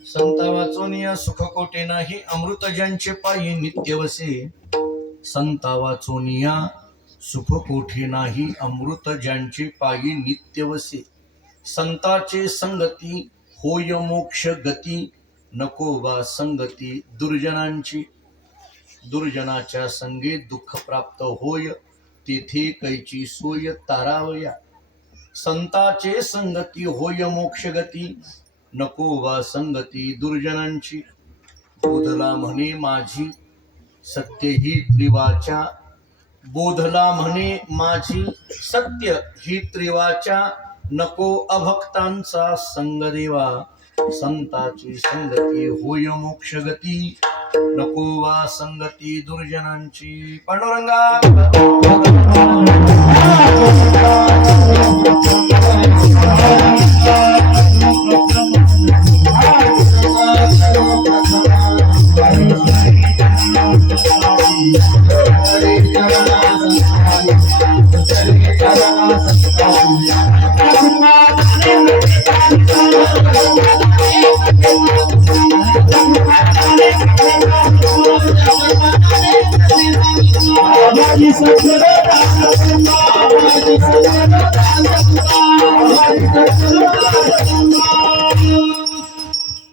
संता वाचोनिया सुख कोटे नाही अमृत ज्यांचे पायी नित्य वसे. संता वाचोनिया सुख कोठे नाही अमृत ज्यांचे पायी नित्य वसे. संताचे संगती होय मोक्ष गती नको बा संगती दुर्जनांची. दुर्जनाच्या संगे दुःख प्राप्त होय तेथे कैची सोय तारावया. संताचे संगती होय मोक्ष गती नको वा संगती दुर्जनांची. बोधला म्हणे माझी सत्य ही त्रिवाचा. बोधला म्हणे माझी सत्य ही त्रिवाचा नको अभक्तांचा संग देवा. संताची संगती होय मोक्ष गती नको वा संगती दुर्जनांची. पांडुरंगा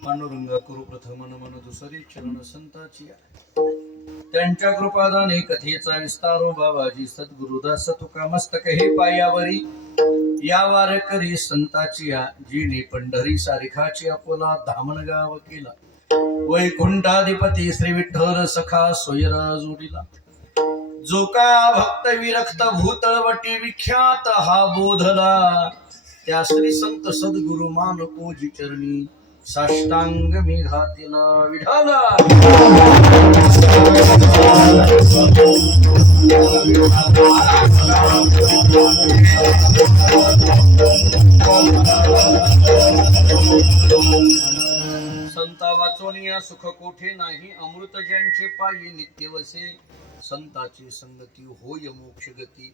पांडुरंगा करू प्रथम मन दुसरी चरण संताची. त्यांच्या कृपादाने कथेचा विस्तारो बाबाजी सद्गुरुदास तुका मस्तक हे पायावरी. या वारकरी संताची जिने पंढरी सारिखाची अकोला धामण गाव केला. वैकुंठाधिपती श्री विठ्ठल सखा सोयरा जोडीला. जो का भक्त विरक्त भूतळवटी विख्यात हा बोधला. त्या श्री संत सद्गुरु मानकोजी चरणी साष्टांग मी घातिला विठाला. संता वाचोनिया सुख कोठे नाही अमृत ज्यांचे पायी नित्य वसे. संताची संगती होय मोक्ष गती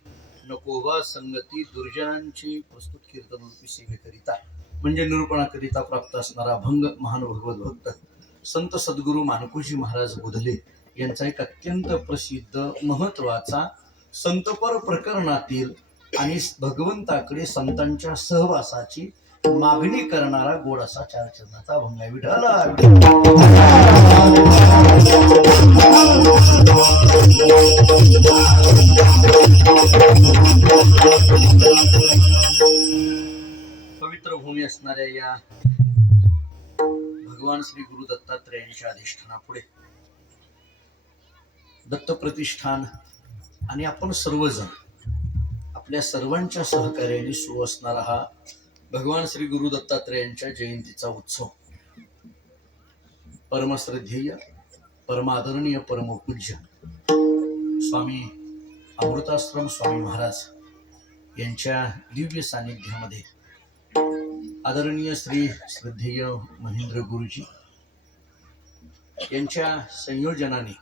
नको वा संगती दुर्जनांची. प्रस्तुत कीर्तन रूपी सेवेकरिता म्हणजे निरूपणाकरिता प्राप्त असणारा अभंग महान भगवत भक्त संत सद्गुरु मानकोजी महाराज बोधले यांचा एक अत्यंत प्रसिद्ध महत्वाचा संतपर प्रकरणातील आणि भगवंताकडे संतांच्या सहवासाची मागणी करणारा गोड असा चार चरणाचा अभंग आहे. विठाला पवित्र भूमी असणाऱ्या या भगवान श्री गुरु दत्तात्रयांच्या अधिष्ठानापुढे दत्त प्रतिष्ठान आणि आपण सर्वजण आपल्या सर्वांच्या सहकार्याने सुरू असणारा हा भगवान श्री गुरु दत्तात्रयांच्या जयंतीचा उत्सव परमश्रद्धेय परमादरणीय परमपूज्य स्वामी अमृताश्रम स्वामी महाराज यांच्या दिव्य सानिध्यामध्ये आदरणीय श्री श्रद्धेय महेंद्र गुरुजी यांच्या संयोजनाने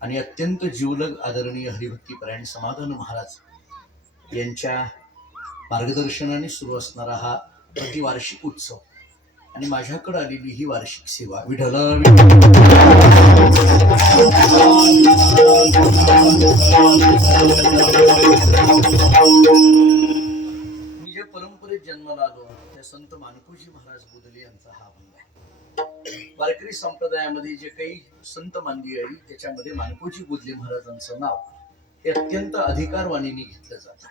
आणि अत्यंत जीवलग आदरणीय हरिभक्ती परायण समाधान महाराज यांच्या मार्गदर्शनाने सुरू असणारा हा प्रतिवार्षिक उत्सव आणि माझ्याकडे आलेली ही वार्षिक सेवा. विठ्ठल मी ज्या परंपरेत जन्माला आलो त्या संत मानकोजी महाराज बोधले यांचा हा अभंग आहे. वारकरी संप्रदायामध्ये जे काही संत मानली आहे त्याच्यामध्ये मानकोजी बोधले महाराजांचं नाव हे अत्यंत अधिकारवाणीने घेतलं जातं.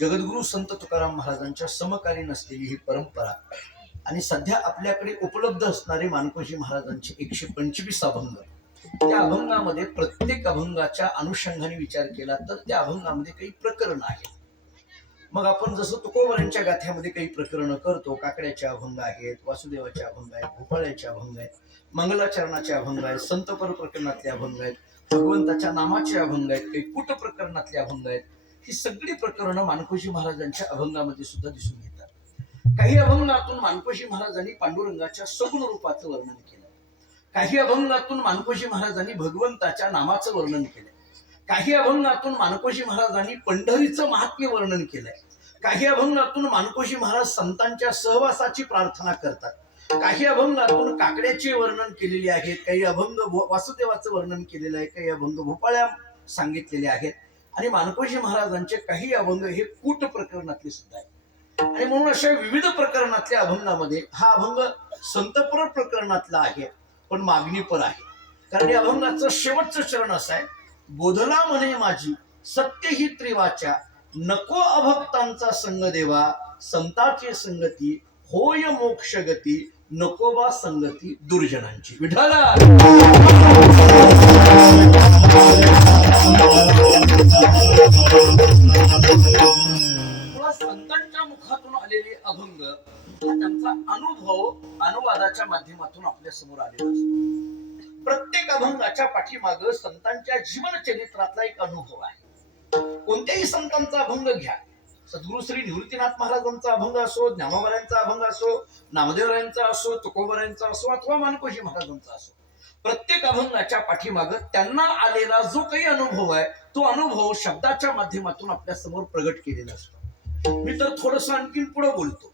जगद्गुरु संत तुकाराम महाराजांच्या समकालीन असलेली ही परंपरा आणि सध्या आपल्याकडे उपलब्ध असणारे मानकोजी महाराजांचे 125 अभंग. त्या अभंगामध्ये प्रत्येक अभंगाच्या अनुषंगाने विचार केला तर त्या अभंगामध्ये काही प्रकरण आहेत. मग आपण जसं तुकोबरांच्या गाथ्यामध्ये काही प्रकरण करतो, काकड्याचे अभंग आहेत, वासुदेवाचे अभंग आहेत, भोपाळ्याचे अभंग आहेत, मंगलाचरणाचे अभंग आहेत, संतपर प्रकरणातले अभंग आहेत, भगवंताच्या नामाचे अभंग आहेत, काही कुट प्रकरणातले अभंग आहेत. ही सगळी प्रकरणं मानकोजी महाराजांच्या अभंगामध्ये सुद्धा दिसून येतात. काही अभंगातून मानकोजी महाराजांनी पांडुरंगाच्या सगुण रूपाचं वर्णन केलं. काही अभंगातून मानकोजी महाराजांनी भगवंताच्या नामाचं वर्णन केलं. काही अभंगातून मानकोजी महाराजांनी पंढरीचं महात्म्य वर्णन केलंय. काही अभंगातून मानकोजी महाराज संतांच्या सहवासाची प्रार्थना करतात. काही अभंगातून काकड्याचे वर्णन केलेले आहेत, काही अभंग वासुदेवाचं वर्णन केलेलं आहे, काही अभंग भोपाळ्या सांगितलेले आहेत आणि मानकोजी महाराजांचे काही अभंग हे कूट प्रकरणातले सुद्धा आहेत. आणि म्हणून अशा विविध प्रकरणातल्या अभंगामध्ये हा अभंग संतपर प्रकरणातला आहे, पण मागणीपर आहे. कारण या अभंगाचं शेवटचं चरण असं आहे, बोधला म्हणे माझी सत्य ही त्रिवाच्या, नको अभक्तांचा संग देवा, संताची संगती होय मोक्ष गती, नकोबा संगती दुर्जनांची. विठाला संतांच्या मुखातून आलेले अभंग त्यांचा अनुभव अनुवादाच्या माध्यमातून आपल्या समोर आलेला असतो. प्रत्येक अभंगाच्या पाठीमाग संतांच्या जीवन चरित्रातला एक अनुभव आहे. कोणत्याही संतांचा अभंग घ्या, सद्गुरु श्री निवृत्तीनाथ महाराजांचा अभंग असो, ज्ञानोबारायांचा अभंग असो, नामदेवरायांचा असो, तुकोबारायांचा असो अथवा मानकोजी महाराजांचा असो, प्रत्येक अभंगाच्या पाठीमाग त्यांना आलेला जो काही अनुभव आहे तो अनुभव शब्दाच्या माध्यमातून आपल्या समोर प्रगट केलेला असतो. मी तर थोडस आणखीन पुढे बोलतो.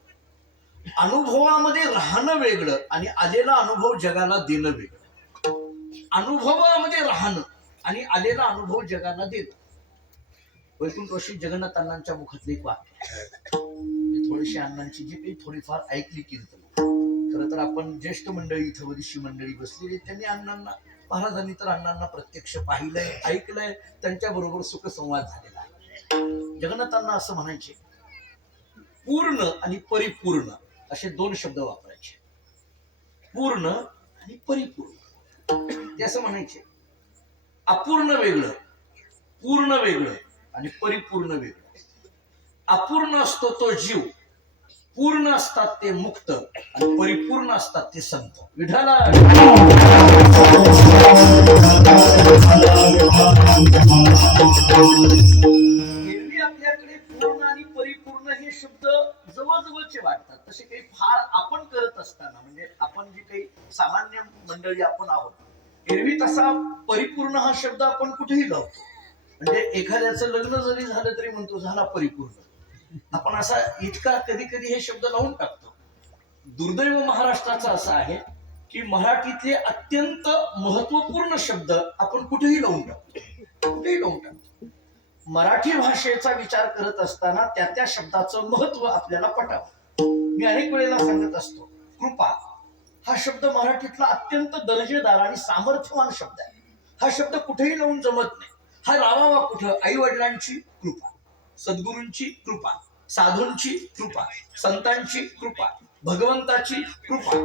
अनुभवामध्ये राहणं वेगळं आणि आलेला अनुभव जगाला देणं वेगळं. अनुभवामध्ये राहणं आणि आलेला अनुभव जगाला देणं. वैकुंठवासी जगन्नाथ अण्णांच्या मुखातले एक वाक्य, मी थोडीशी अण्णांची जी काही थोडीफार ऐकली कीर्तन. खरं तर आपण ज्येष्ठ मंडळी इथं बरीचशी मंडळी बसलेली, त्यांनी अण्णांना, महाराजांनी तर अण्णांना प्रत्यक्ष पाहिलंय, ऐकलंय, त्यांच्या बरोबर सुखसंवाद झालेला आहे. जगन्नाथांना असं म्हणायचे, पूर्ण आणि परिपूर्ण असे दोन शब्द वापरायचे. पूर्ण आणि परिपूर्ण. ते असं म्हणायचे, अपूर्ण वेगळं, पूर्ण वेगळं आणि परिपूर्ण वेगळं. अपूर्ण असतो तो जीव, पूर्ण असतात ते मुक्त आणि परिपूर्ण असतात ते संत. विठाला एरवी आपल्याकडे पूर्ण आणि परिपूर्ण हे शब्द जवळजवळचे वाटतात. तसे काही फार आपण करत असताना, म्हणजे आपण जी काही सामान्य मंडळी आपण आहोत, एरवी तसा परिपूर्ण हा शब्द आपण कुठेही लावतो. म्हणजे एखाद्याचं लग्न जरी झालं तरी म्हणतो झाला परिपूर्ण. आपण असा इतका कधी कधी हे शब्द लावून टाकतो. दुर्दैव महाराष्ट्राचं असं आहे की मराठीतले अत्यंत महत्वपूर्ण शब्द आपण कुठेही लावून टाकतो, कुठेही लावून टाकतो. मराठी भाषेचा विचार करत असताना त्या त्या शब्दाचं महत्व आपल्याला पटावं. मी अनेक वेळेला सांगत असतो, कृपा हा शब्द मराठीतला अत्यंत दर्जेदार आणि सामर्थ्यवान शब्द आहे. हा शब्द कुठेही लावून जमत नाही. हा लावावा कुठं? आई वडिलांची कृपा, सद्गुरूंची कृपा, साधूंची कृपा, संतांची कृपा, भगवंताची कृपा,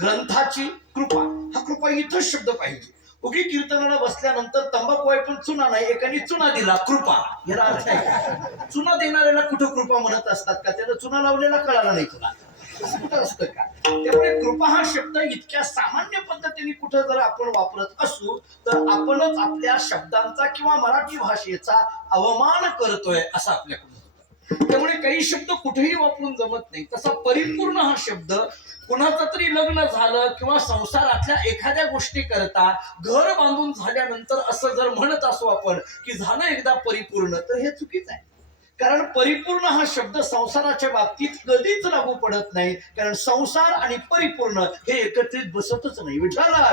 ग्रंथाची कृपा. हा कृपा इथंच शब्द पाहिजे. उगी कीर्तनाला बसल्यानंतर तंबाखू आहे पण चुना नाही, एकाने चुना दिला कृपा, याला अर्थ आहे. चुना देणाऱ्याला कुठं कृपा म्हणत असतात का? त्याला चुना लावलेला कळाला नाही तुला असतं का? त्यामुळे कृपा हा शब्द इतक्या सामान्य पद्धतीने कुठं जर आपण वापरत असू तर आपणच आपल्या शब्दांचा किंवा मराठी भाषेचा अवमान करतोय असं आपल्याकडून होतं. त्यामुळे काही शब्द कुठेही वापरून जमत नाही. तसा परिपूर्ण हा शब्द कुणाचं तरी लग्न झालं किंवा संसारातल्या एखाद्या गोष्टी करता, घर बांधून झाल्यानंतर असं जर म्हणत असू आपण की झालं एकदा परिपूर्ण, तर हे चुकीचं आहे. कारण परिपूर्ण हा शब्द संसाराच्या बाबतीत कधीच लागू पडत नाही. कारण संसार आणि परिपूर्ण हे एकत्रित बसतच नाही. विठाला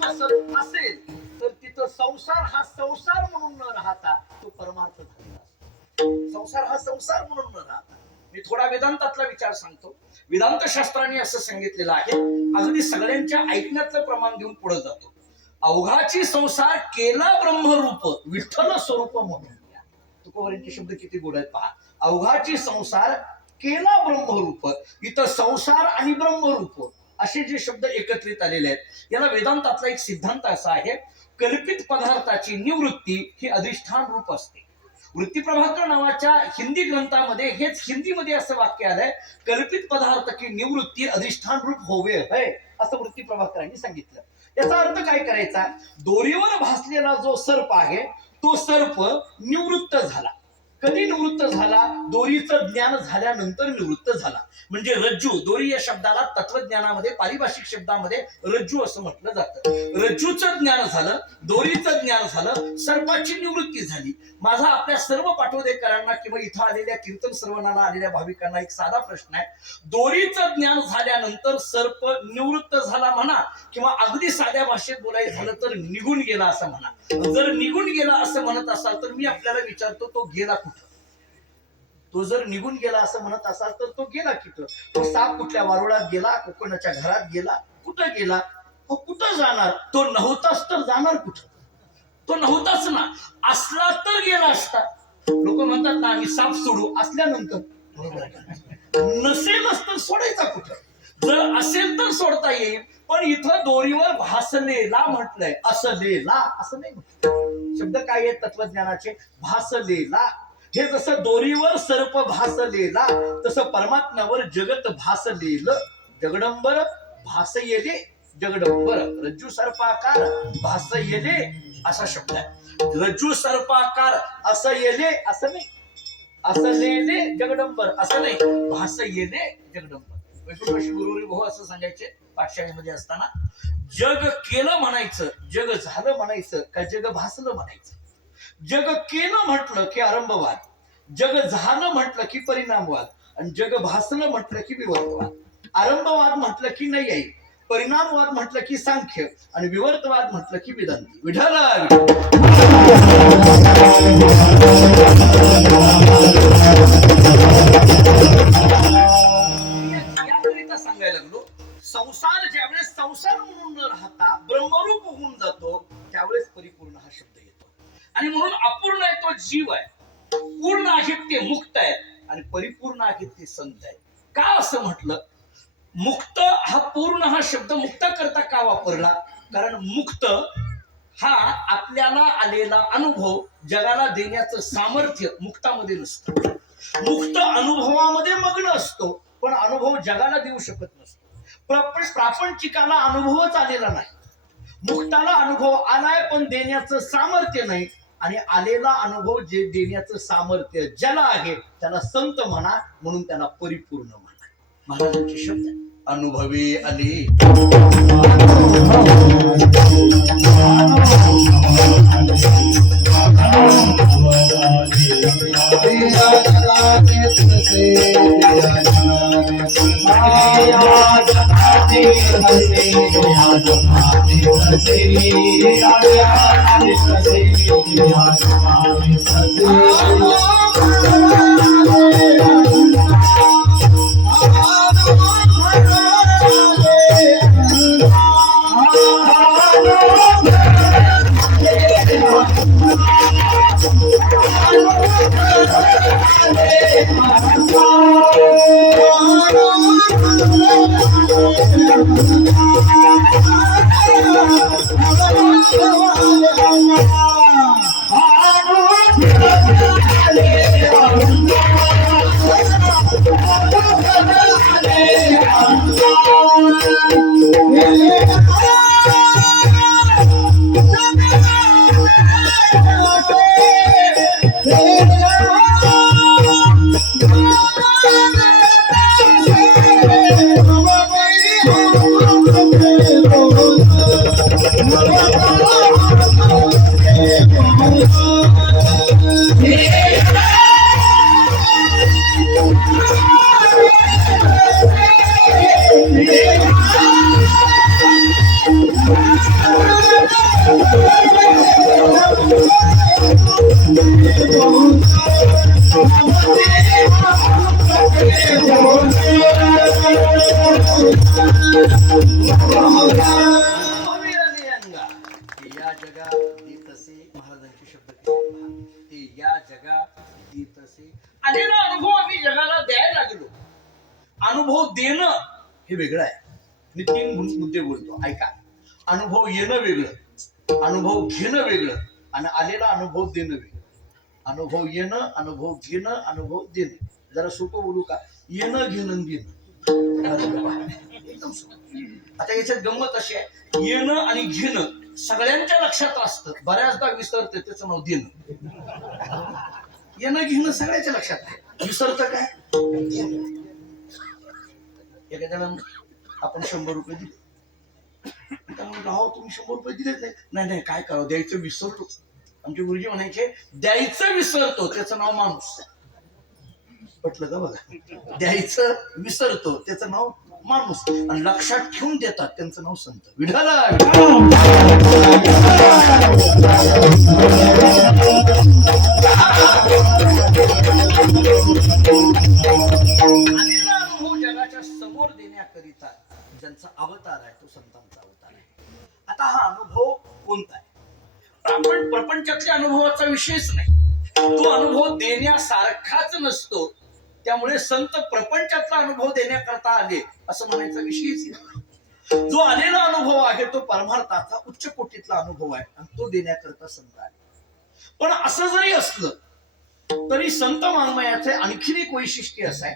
बसत असेल तर तिथं संसार हा संसार म्हणून न राहता तो परमार्थ झालेला असतो. संसार हा संसार म्हणून न राहता. मी थोडा वेदांतातला विचार सांगतो. वेदांत शास्त्राने असं सांगितलेलं आहे, अगदी सगळ्यांच्या ऐकण्याचं प्रमाण देऊन पुढे जातो. अवघाची संसार केला ब्रह्मरूप, विठ्ठल स्वरूप म्हणून. तुकोबारांचे शब्द किती गोड आहेत पहा. अवघाची संसार केला ब्रह्मरूप. इथं संसार आणि ब्रह्मरूप असे जे शब्द एकत्रित आलेले आहेत, याला वेदांतातला एक सिद्धांत असा आहे, कल्पित पदार्थाची निवृत्ती ही अधिष्ठान रूप असते. वृत्ती प्रभाकर नावाच्या हिंदी ग्रंथामध्ये हेच हिंदीमध्ये असं वाक्य आलंय, कल्पित पदार्थ की निवृत्ती अधिष्ठान रूप होवे है, असं वृत्ती प्रभाकरांनी सांगितलं. याचा अर्थ काय करायचा? दोरीवर भासलेला जो सर्प आहे तो सर्प निवृत्त झाला. कधी निवृत्त झाला? दोरीचं ज्ञान झाल्यानंतर निवृत्त झाला. म्हणजे रज्जू, दोरी या शब्दाला तत्वज्ञानामध्ये पारिभाषिक शब्दामध्ये रज्जू असं म्हटलं जातं. रज्जूचं ज्ञान झालं, दोरीचं ज्ञान झालं, सर्पाची निवृत्ती झाली. माझा आपल्या सर्व पाठवदेकरांना किंवा इथं आलेल्या कीर्तन श्रवणाला आलेल्या भाविकांना एक साधा प्रश्न आहे. दोरीचं ज्ञान झाल्यानंतर सर्प निवृत्त झाला म्हणा, किंवा अगदी साध्या भाषेत बोलायचं झालं तर निघून गेला असं म्हणा. जर निघून गेला असं म्हणत असाल तर मी आपल्याला विचारतो, तो गेला कुठं? तो जर निघून गेला असं म्हणत असाल तर तो गेला कुठं? तो साप कुठल्या वारुळात गेला? कोकणाच्या घरात गेला? कुठं गेला? तो कुठं जाणार? तो नव्हताच तर जाणार कुठं? तो नव्हताच ना, असला तर गेला असता. लोक म्हणतात ना आम्ही साप सोडू, असल्यानंतर. नसेलच तर सोडायचा कुठं? जर असेल तर सोडता येईल, पण इथं दोरीवर भासलेला म्हटलंय, असलेला असं नाही म्हटलं. शब्द काय आहेत तत्वज्ञानाचे? भासलेला. हे जसं दोरीवर सर्प भासलेला, तसं परमात्म्यावर जगत भासलेलं. जगडंबर भासयेले, जगडंबर रज्जू सर्पाकार भासयेले असा शब्द आहे. रज्जू सर्पाकार असं येले असं नाही, असलेले जगडंबर असं नाही, भासयेले जगडंबर. वैकुंठवासी गुरुहरी भाऊ असं सांगायचे पाठशाळेमध्ये असताना, जग केलं म्हणायचं, जग झालं म्हणायचं का जग भासलं म्हणायचं? जग केलं म्हटलं की आरंभवाद, जग झालं म्हटलं की परिणामवाद, आणि जग भासलं म्हटलं की विवर्तवाद. आरंभवाद म्हटलं की नाही आहे, परिणामवाद म्हटलं की सांख्य, आणि विवर्तवाद म्हटलं की वेदांती. विठ्ठल याकरिता सांगायला लागलो, संसार ज्यावेळेस संसार म्हणून न राहता ब्रह्मरूप होऊन जातो त्यावेळेस परिपूर्ण हा शब्द येतो. आणि म्हणून अपूर्ण आहे तो जीव आहे, पूर्ण आहेत ते मुक्त आहेत, आणि परिपूर्ण आहेत ते संत आहेत. का असं म्हटलं? मुक्त हा पूर्ण हा शब्द मुक्त करता का वापरला? कारण मुक्त हा आपल्याला आलेला अनुभव जगाला देण्याचं सामर्थ्य मुक्तामध्ये नसतं. मुक्त अनुभवामध्ये मग्न असतो, पण अनुभव जगाला देऊ शकत नसतो. प्रापंचिकाला अनुभवच आलेला नाही, मुक्ताला अनुभव आलाय पण देण्याचं सामर्थ्य नाही. आणि आलेला अनुभव जे देण्याचं सामर्थ्य ज्याला आहे त्याला संत म्हणा, म्हणून त्याला परिपूर्ण म्हणा. महाराजांचे शब्द अनुभवी आले. आलेला अनुभव आम्ही जगाला द्यायला लागलो. अनुभव देणं हे वेगळं आहे. मी 3 मुद्दे बोलतो, ऐका. अनुभव येणं वेगळं, अनुभव घेणं वेगळं, आणि आलेला अनुभव देणं वेगळं. अनुभव येणं, अनुभव घेणं, अनुभव देणं. जरा सोपं बोलू का? येणं घेणं देणं. एकदम सोपं. आता याच्यात गंमत अशी आहे, येणं आणि घेणं सगळ्यांच्या लक्षात असतं, बऱ्याचदा विसरते त्याचं नाव देणं. येणं घेणं सगळ्याच्या लक्षात आहे, विसरतं काय? एखाद्याला आपण 100 रुपये दिले, राव तुम्ही 100 रुपये दिलेच नाही. नाही काय करावं, द्यायचं विसरतो. आमचे गुरुजी म्हणायचे द्यायचं विसरतो त्याचं नाव माणूस. पटलं का बघा? द्यायचं विसरतो त्याचं नाव माणूस, आणि लक्षात ठेवून देतात त्यांचं नाव संत. विठाला अनुभव जगाच्या समोर देण्याकरिता ज्यांचा अवतार आहे तो संतांचा अवतार आहे. आता हा अनुभव कोणता आहे? आपण प्रपंचातल्या अनुभवाचा विषयच नाही, तो अनुभव देण्यासारखाच नसतो. त्यामुळे संत प्रपंचातला अनुभव देण्याकरता आले असं म्हणायचा विषयच नाही. जो आलेला अनुभव आहे तो परमार्थाचा उच्च कोटीतला अनुभव आहे आणि तो देण्याकरता संत आले. पण असं जरी असलं तरी संत वाङ्मयाचे आणखीन एक वैशिष्ट्य असं आहे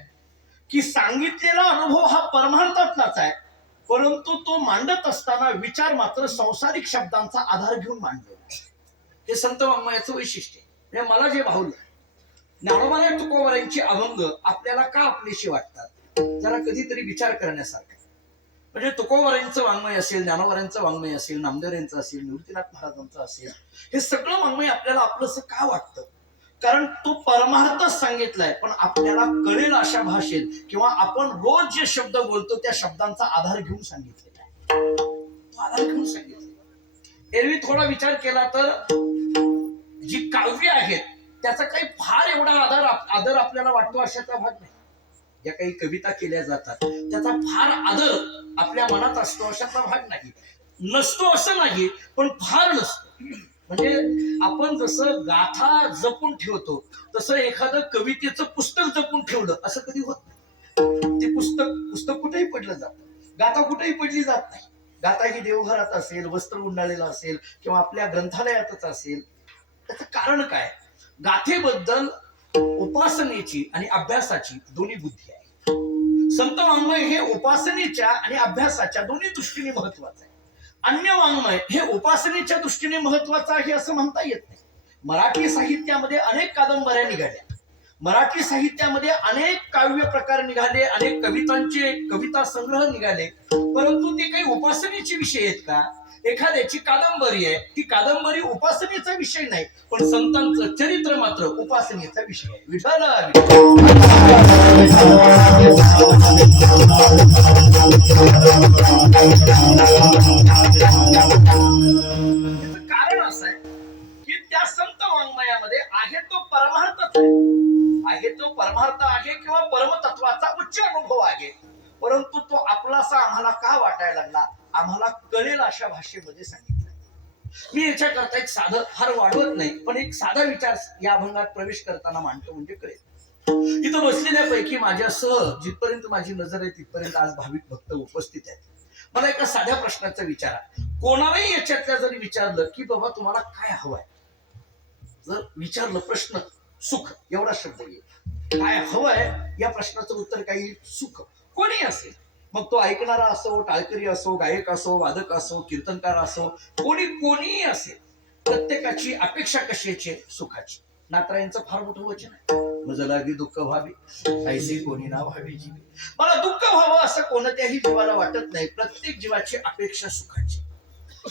की सांगितलेला अनुभव हा परमार्थातलाच आहे, परंतु तो मांडत असताना विचार मात्र संसारिक शब्दांचा आधार घेऊन मांडलेला आहे. हे संत वाङ्मयाचं वैशिष्ट्य आहे. मला जे भावलं, ज्ञानोबा तुकोबारायांची अभंग आपल्याला का आपलेशी वाटतात, जरा कधीतरी विचार करण्यासारखं. म्हणजे तुकोबारायांचं वाङ्मय असेल, ज्ञानोबारायांचं वाङ्मय असेल, नामदेवरायांचं असेल, निवृत्तीनाथ महाराजांचं असेल, हे सगळं वाङ्मय आपल्याला आपलंसं का वाटतं? कारण तो परमार्थच सांगितलाय, पण आपल्याला कळेल अशा भाषेत किंवा आपण रोज जे शब्द बोलतो त्या शब्दांचा आधार घेऊन सांगितलेला आहे. आधार घेऊन सांगितले. एरवी थोडा विचार केला तर जी काव्य आहेत त्याचा काही फार एवढा आदर आपल्याला वाटतो अशाचा भाग नाही. ज्या काही कविता केल्या जातात त्याचा फार आदर आपल्या मनात असतो अशातला भाग नाही. नसतो असं नाही, पण फार नसतो. म्हणजे आपण जसं गाथा जपून ठेवतो तसं एखादं कवितेचं पुस्तक जपून ठेवलं असं कधी होत नाही. ते पुस्तक कुठेही पडलं जात, गाथा कुठेही पडली जात नाही. गाथा ही देवघरात असेल, वस्त्र उंडाळलेलं असेल किंवा आपल्या ग्रंथालयातच असेल. त्याचं कारण काय? गाथेबद्दल उपासनेची आणि अभ्यासाची दोन्ही बुद्धी आहे. संत वाङ्मय हे उपासनेच्या आणि अभ्यासाच्या दोन्ही दृष्टीने महत्वाचं आहे. अन्य वाङ्मय हे उपासनेच्या दृष्टीने महत्वाचं आहे असं म्हणता येत नाही. मराठी साहित्यामध्ये अनेक कादंबऱ्या निघाल्या, मराठी साहित्यामध्ये अनेक काव्य प्रकार निघाले, अनेक कविता संग्रह निघाले, परंतु ते काही उपासनेचे विषय आहेत का? एखाद्याची कादंबरी आहे, ती कादंबरी उपासनेचा विषय नाही, पण संतांचं चरित्र मात्र उपासनेचा विषय आहे. विठाला कारण असं आहे की त्या संत वाङ्मयामध्ये आहे तो परमार्थच आहे, तो परमार्थ आहे किंवा परमतत्वाचा उच्च अनुभव आहे, परंतु तो आपलासा आम्हाला का वाटायला लागला, आम्हाला कळेल अशा भाषेमध्ये सांगितलं. मी याच्याकरता एक साधं, फार वाढवत नाही, पण एक साधा विचार या अभंगात प्रवेश करताना मांडतो म्हणजे कळेल. इथं बसलेल्यापैकी माझ्यासह जिथपर्यंत माझी नजर आहे तिथपर्यंत आज भाविक भक्त उपस्थित आहेत. मला एका साध्या प्रश्नाचा विचार, कोणालाही याच्यातल्या जरी विचारलं की बाबा तुम्हाला काय हवंय, जर विचारलं प्रश्न सुख एवढा शब्द येईल, काय हवंय या प्रश्नाचं उत्तर काही सुख, कोणी असेल, मग तो ऐकणारा असो, टाळकरी असो, गायक असो, वादक असो, कीर्तनकार असो, कोणीही असेल, प्रत्येकाची अपेक्षा कशाची? सुखाची. नात्रायांचं फार मोठं वचन आहे, मज लागी दुःख व्हावे ऐसे कोणी ना व्हावे जीवे. मला दुःख व्हावं असं कोणत्याही जीवाला वाटत नाही, प्रत्येक जीवाची अपेक्षा सुखाची.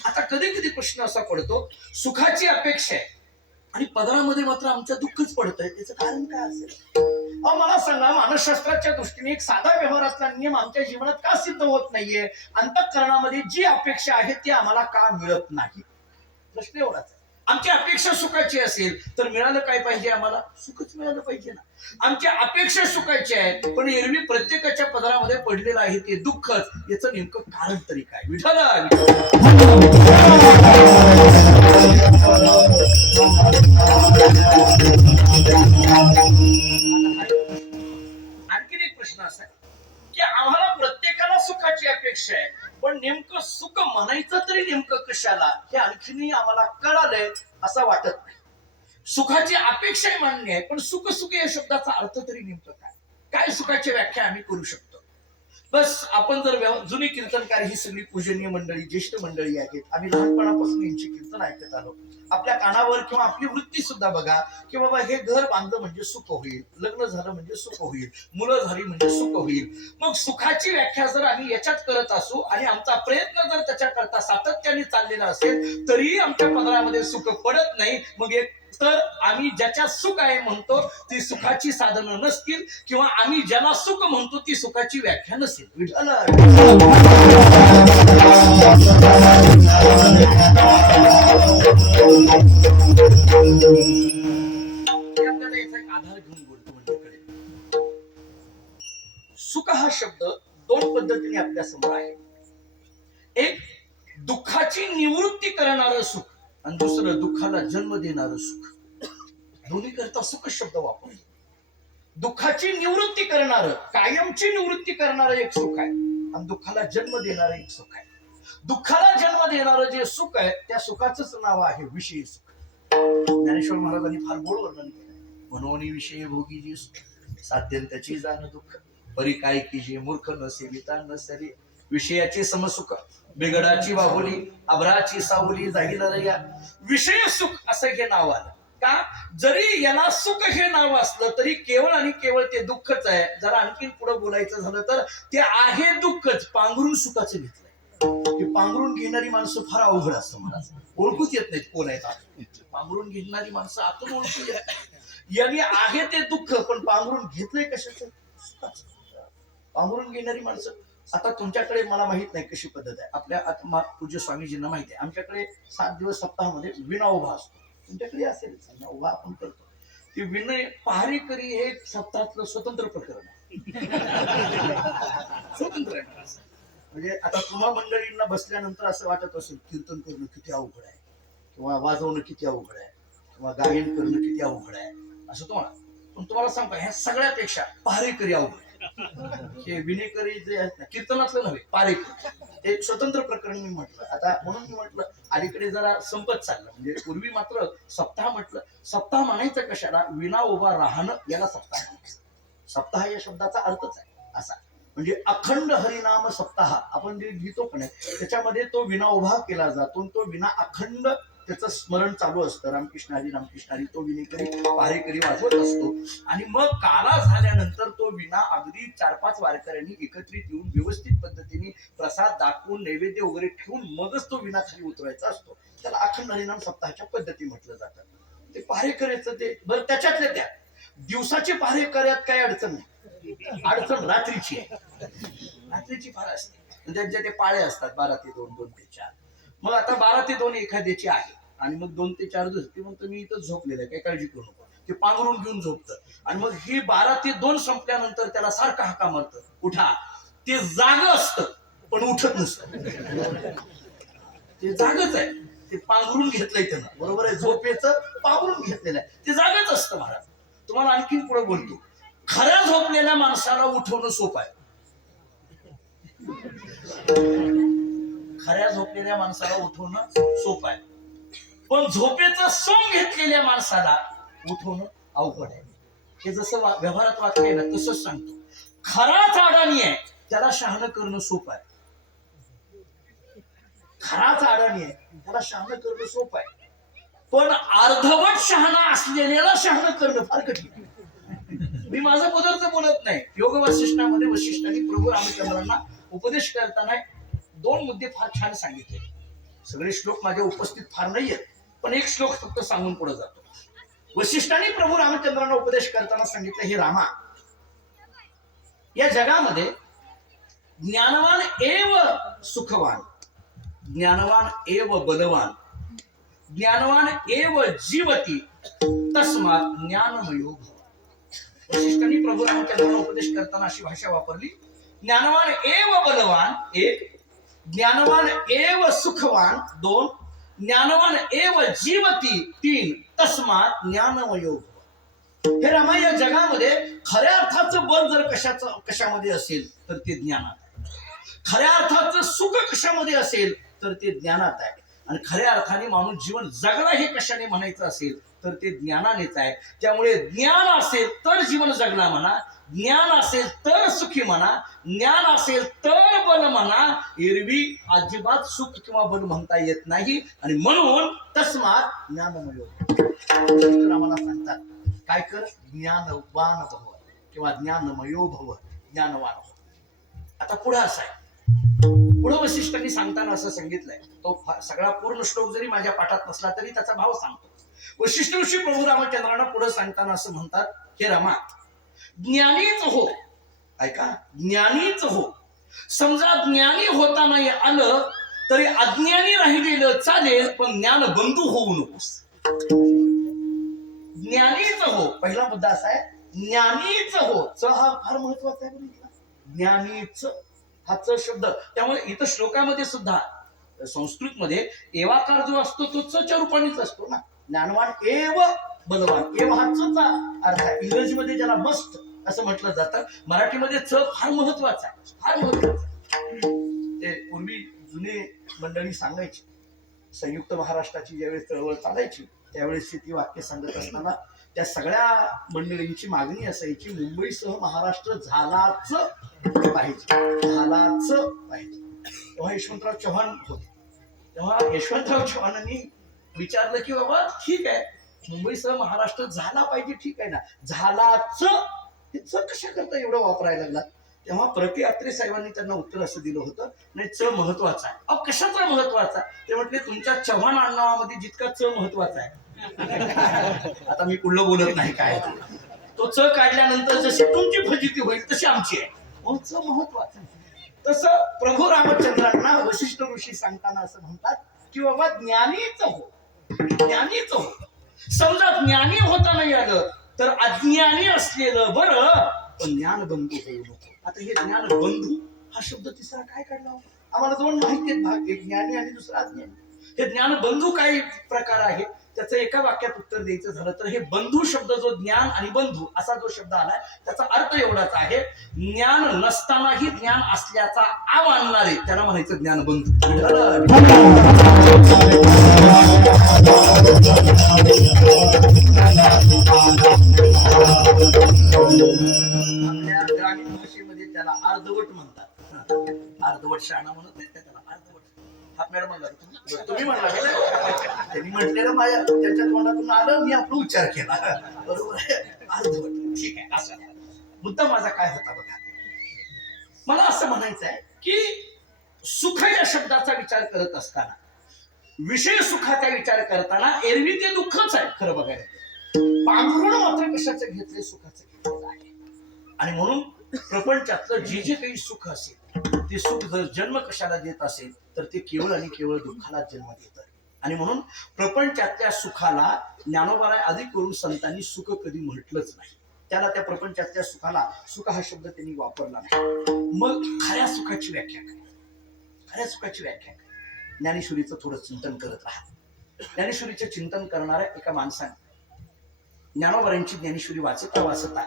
आता कधी कधी प्रश्न असा पडतो, सुखाची अपेक्षा आहे आणि पदरामध्ये मात्र आमचं दुःखच पडतंय, त्याचं कारण काय असेल? मला सांगा, मानसशास्त्राच्या दृष्टीने एक साधा व्यवहारातला नियम आमच्या जीवनात का सिद्ध होत नाहीये? अंतःकरणामध्ये जी अपेक्षा आहे ती आम्हाला का मिळत नाही? प्रश्न एवढाच. आमची अपेक्षा सुखाची असेल तर मिळालं काय पाहिजे? आम्हाला सुखच मिळालं पाहिजे ना. आमच्या अपेक्षा सुखाची आहे, पण एरवी प्रत्येकाच्या पदरामध्ये पडलेलं आहे ते दुःखच. याचं नेमकं कारण तरी काय? विठाला आणखीन एक प्रश्न असा आहे की आम्हाला प्रत्येकाला सुखाची अपेक्षा आहे, पण नेमकं सुख म्हणायचं तरी नेमकं कशाला हे आणखीनही आम्हाला कळालंय असं वाटत नाही. सुखाची अपेक्षा मान्य आहे, पण सुख सुख या शब्दाचा अर्थ तरी नेमकं काय? काय सुखाची व्याख्या आम्ही करू शकतो? बस आपण जर जुनी कीर्तनकार ही सगळी पूजनीय मंडळी ज्येष्ठ मंडळी आहेत. आम्ही लहानपणापासून यांची कीर्तन ऐकत आलो. आपल्या कानावर किंवा आपली वृत्ती सुद्धा बघा की बाबा हे घर बांधलं म्हणजे सुख होईल, लग्न झालं म्हणजे सुख होईल, मुलं झाली म्हणजे सुख होईल. मग सुखाची व्याख्या जर आम्ही याच्यात करत असू आणि आमचा प्रयत्न जर त्याच्याकरता सातत्याने चाललेला असेल तरीही आमच्या पदरामध्ये सुख पडत नाही. मग एक तर आम्ही ज्याच्या सुख आहे म्हणतो ती सुखाची साधनं नसतील किंवा आम्ही ज्याला सुख म्हणतो ती सुखाची व्याख्या नसेल. विठ्ठल आपल्याला याचा एक आधार घेऊन बोलतो म्हणजे सुख हा शब्द दोन पद्धतीने आपल्या समोर आहे. एक दुःखाची निवृत्ती करणारं सुख आणि दुसरं दुःखाला जन्म देणारं सुख. दोन्ही करता सुख शब्द वापरतो. दुःखाची निवृत्ती करणारं, कायमची निवृत्ती करणारं एक सुख आहे आणि दुःखाला जन्म देणारं एक सुख आहे. दुःखाला जन्म देणारं जे सुख आहे त्या सुखाचंच नाव आहे विषयी सुख. ज्ञानेश्वर महाराजांनी फार गोड वर्णन केलं. मनोनी विषय भोगी जी सुख साध्यंतची जाण दुःख परी काय की जे मूर्ख न सेविता न सरी विषयाचे समसुख बिगडाची बाहुली अभराची सावली जाईल रया. विषय सुख असं हे नाव आलं का? जरी याला सुख हे नाव असलं तरी केवळ आणि केवळ ते दुःखच आहे. जरा आणखीन पुढे बोलायचं झालं तर ते आहे दुःखच पांघरून सुखाचं घेतलंय. ते पांघरून घेणारी माणसं फार अवघड असतं. मला ओळखूच येत नाहीत कोण आहेत. पांघरून घेणारी माणसं आतून ओळखू येत. यांनी आहे ते दुःख पण पांघरून घेतलंय कशाचं? सुखाचं. पांघरून घेणारी माणसं. आता तुमच्याकडे मला माहित नाही कशी पद्धत आहे. आपल्या पूज्य स्वामीजींना माहिती आहे. आमच्याकडे 7 दिवस सप्ताहामध्ये विना उभा असतो. तुमच्याकडे असेल उभा आपण करतो. ते विनय पहारेकरी हे सप्ताहातलं स्वतंत्र प्रकरण आहे. स्वतंत्र आहे. म्हणजे आता तुम्हा मंडळींना बसल्यानंतर असं वाटत असेल कीर्तन करणं किती अवघड आहे किंवा वाजवणं किती अवघड आहे किंवा गायन करणं किती अवघड आहे असं तुम्हाला. पण तुम्हाला सांगतो ह्या सगळ्यापेक्षा पहारेकरी अवघड. हे विनेकरी जे आहेत ना कीर्तनातलं नव्हे पारेकरी एक स्वतंत्र प्रकरण मी म्हटलं. आता म्हणून मी म्हटलं अलीकडे जरा संपत चाललं. म्हणजे पूर्वी मात्र सप्ताह म्हटलं. सप्ताह म्हणायचं कशाला? विना उभा राहणं याला सप्ताह म्हणायचं. सप्ताह या शब्दाचा अर्थच आहे असा. म्हणजे अखंड हरिनाम सप्ताह आपण जे लिहितो पण त्याच्यामध्ये तो विना उभा केला जातो. तो विना अखंड त्याचं स्मरण चालू असतं. रामकृष्ण हरी तो विनेकरी पहारेकरी वाजवत असतो. आणि मग काला झाल्यानंतर तो विना अगदी 4-5 वारकऱ्यांनी एकत्रित येऊन व्यवस्थित पद्धतीने प्रसाद दाखवून नैवेद्य वगैरे ठेवून मगच तो विना खाली उतरायचा असतो. त्याला अखंड हरिनाम सप्ताहाच्या पद्धती म्हटलं जातं. ते पहारेकऱ्याचं ते बरं त्याच्यातल्या त्या दिवसाचे पहारेकऱ्यात काही अडचण नाही. अडचण रात्रीची आहे. रात्रीची फार असते. त्यांच्या ते पाळे असतात 12 ते 2, 2 ते 4. मग आता 12 ते 2 एखाद्याची आहे आणि मग 2 ते 4 दिवस ते म्हणतो मी इथं झोपलेलं आहे काही काळजी करू नको. ते पांघरून घेऊन झोपतं आणि मग ही 12 ते 2 संपल्यानंतर त्याला सारखा हाका मारतं उठा. ते जाग असतं पण उठत नसतं. ते जागच आहे. ते पांघरून घेतलंय त्यानं. बरोबर आहे. झोपेचं पांघरून घेतलेलं आहे. ते जागच असतं. महाराज तुम्हाला आणखीन पुढे बोलतो. खऱ्या झोपलेल्या माणसाला उठवणं सोपं आहे. खऱ्या झोपलेल्या माणसाला उठवणं सोपं आहे. पण झोपेचं सोंग घेतलेल्या माणसाला उठवणं अवघड आहे. हे जसं व्यवहारात वाक्य आहे ना तसंच सांगतो. खराच अडाणी आहे त्याला शहाणं करणं सोपं आहे. खराच अडाणी आहे त्याला शहाणं करणं सोपं आहे. पण अर्धवट शहाणा असलेल्याला शहाणं करणं फार कठीण आहे. मी माझं पदार्थ बोलत नाही. योग वसिष्ठामध्ये वसिष्ठांनी प्रभू रामचंद्रांना उपदेश करताना 2 मुद्दे फार छान सांगितले. सगळे श्लोक माझ्या उपस्थित फार नाहीयेत पण एक श्लोक फक्त सांगून पुढे जातो. वसिष्ठांनी प्रभू रामचंद्रांना उपदेश करताना सांगितलं हे रामा या जगामध्ये ज्ञानवान एव सुखवान ज्ञानवान एव बलवान ज्ञानवान एव जीवती तस्मात् ज्ञानमयो भव. वसिष्ठांनी प्रभू रामचंद्रांना उपदेश करताना अशी भाषा वापरली. ज्ञानवान एव बलवान 1, ज्ञानवान एव सुखवान 2, ज्ञानवान एव जीवती 3 तस्मात् ज्ञानमयो भव. हे रामा या जगामध्ये खऱ्या अर्थाचं बल जर कशामध्ये असेल तर ते ज्ञानात आहे. खऱ्या अर्थाचं सुख कशामध्ये असेल तर ते ज्ञानात आहे. आणि खऱ्या अर्थाने माणूस जीवन जगला हे कशाने म्हणायचं असेल तर ते ज्ञानानेच आहे. त्यामुळे ज्ञान असेल तर जीवन जगणार म्हणा, ज्ञान असेल तर सुखी म्हणा, ज्ञान असेल तर बल म्हणा. एरवी अजिबात सुख किंवा बल म्हणता येत नाही. आणि म्हणून तस्मात ज्ञानमय आम्हाला सांगतात काय कर, ज्ञानवान भव किंवा ज्ञानमयो भव, ज्ञानवान भव. आता पुढे असं आहे, पुढे वशिष्ठांनी सांगताना असं सांगितलंय, तो सगळा पूर्ण श्लोक जरी माझ्या पाठात नसला तरी त्याचा भाव सांगतो. वशिष्ठ ऋषी प्रभू रामचंद्रांना पुढे सांगताना असं म्हणतात, हे रामा, ज्ञानीच हो. ऐका, ज्ञानीच हो. समजा ज्ञानी होता नाही आलं तरी अज्ञानी राहिलेलं चालेल, पण ज्ञान बंधू होऊ नकोस. ज्ञानीच हो. पहिला मुद्दा असा आहे, ज्ञानीच हो. च हा फार महत्वाचा आहे. ज्ञानीच हा च शब्द, त्यामुळे इथं श्लोकामध्ये सुद्धा संस्कृत मध्ये एवाकार जो असतो तो च च्या रूपानेच असतो ना. ज्ञानवान एव बलवान, एव हा च चा अर्थ आहे. इंग्रजीमध्ये ज्याला मस्ट असं म्हटलं जातं, मराठीमध्ये च फार महत्वाचा आहे, फार महत्वाचा. ते पूर्वी जुने मंडळी सांगायची, संयुक्त महाराष्ट्राची ज्यावेळेस चळवळ चालायची त्यावेळेस ती वाक्य सांगत असताना त्या सगळ्या मंडळींची मागणी असायची, मुंबईसह महाराष्ट्र झालाच पाहिजे, झालाच पाहिजे. तेव्हा यशवंतराव चव्हाण होते. तेव्हा यशवंतराव चव्हाणांनी विचारलं की बाबा ठीक आहे, मुंबईसह महाराष्ट्र झाला पाहिजे, ठीक आहे ना, झालाच हे च कशा करता एवढं वापरायला लागला. तेव्हा प्रति अत्रे साहेबांनी त्यांना उत्तर असं दिलं होतं, नाही च महत्वाचा आहे. अहो कशाचा महत्वाचा? ते म्हटले तुमच्या चव्हाण आडनावामध्ये जितका च महत्वाचा आहे. आता मी पुढलं बोलत नाही काय, तो च काढल्यानंतर जशी तुमची फजिती होईल तशी आमची आहे. मग च महत्वाचा. तसं प्रभू रामचंद्रांना वशिष्ठ ऋषी सांगताना असं म्हणतात की बाबा ज्ञानीच हो, ज्ञानीच हो. समजा ज्ञानी होता नाही आलं तर अज्ञानी असलेलं बरं, पण ज्ञान बंधू होऊ नको. आता हे ज्ञान बंधू हा शब्द तिसरा काय काढला? आम्हाला दोन माहिती आहेत भाग, एक ज्ञानी आणि दुसरा अज्ञानी. हे ज्ञान बंधू काय प्रकार आहे त्याचं एका वाक्यात उत्तर द्यायचं झालं तर हे बंधू शब्द जो ज्ञान आणि बंधू असा जो शब्द आलाय त्याचा अर्थ एवढाच आहे, ज्ञान नसतानाही ज्ञान असल्याचा आव आणणारे त्याला म्हणायचं ज्ञान बंधू. आपल्या ग्रामीण भाषेमध्ये त्याला अर्धवट म्हणतात. अर्धवट शहाणा म्हणत नाही त्याला, अर्धवट. हा मॅडम म्हणला, तुम्ही म्हणला त्यांनी म्हटलेलं माझ्या त्यांच्या तोंडातून आलं, मी आपला उच्चार केला, बरोबर आहे. अर्धवट, ठीक आहे. असं मुद्दा माझा काय होता बघा, मला असं म्हणायचं आहे की सुख या शब्दाचा विचार करत असताना, विषय सुखाचा विचार करताना एरवी ते दुःखच आहे खरं बघायला. पांघरुण मात्र कशाचं घेतलंय? सुखाचं घेतलेलं आहे. आणि म्हणून प्रपंचातलं जे जे काही सुख असेल ते सुख जर जन्म कशाला देत असेल तर ते केवळ आणि केवळ दुःखाला जन्म देतं. आणि म्हणून प्रपंचातल्या सुखाला ज्ञानोबाला आधी करून संतांनी सुख कधी म्हटलंच नाही. त्याला त्या प्रपंचातल्या सुखाला सुख हा शब्द त्यांनी वापरला नाही. मग खऱ्या सुखाची व्याख्या काय? खऱ्या सुखाची व्याख्या काय? ज्ञानेश्वरीचं थोडं चिंतन करत राहा. ज्ञानेश्वरीचं चिंतन करणाऱ्या एका माणसाने ज्ञानोबारांची ज्ञानेश्वरी वाचता वाचता